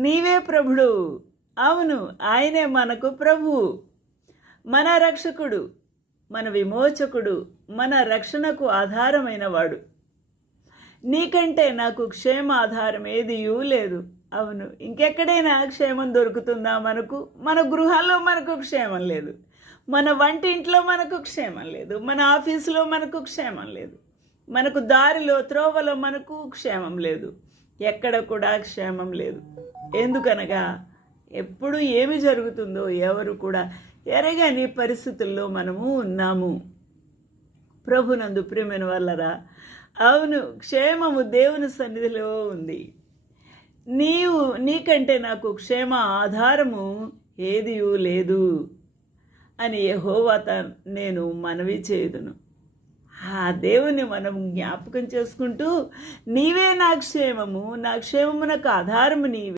నీవే ప్రభుడు. అవును ఆయనే మనకు ప్రభువు మన రక్షకుడు మన విమోచకుడు మన రక్షణకు ఆధారమైన వాడు నీకంటే నాకు క్షేమ ఆధారం ఏదియూ లేదు. అవును ఇంకెక్కడైనా క్షేమం దొరుకుతుందా మనకు? మన గృహాల్లో మనకు క్షేమం లేదు. మన వంటింట్లో మనకు క్షేమం లేదు. మన ఆఫీసులో మనకు క్షేమం లేదు. మనకు దారిలో త్రోవలో మనకు క్షేమం లేదు. ఎక్కడ కూడా క్షేమం లేదు. ఎందుకనగా ఎప్పుడు ఏమి జరుగుతుందో ఎవరు కూడా ఎరగని పరిస్థితుల్లో మనము ఉన్నాము. ప్రభునందు ప్రేమైన వల్లరా అవును క్షేమము దేవుని సన్నిధిలో ఉంది. నీవు నీకంటే నాకు క్షేమ ఆధారము ఏదియూ లేదు అని యెహోవాత నేను మనవి చేయుదును. ఆ దేవుని మనం జ్ఞాపకం చేసుకుంటూ నీవే నా క్షేమము నా క్షేమమునకు ఆధారము నీవే.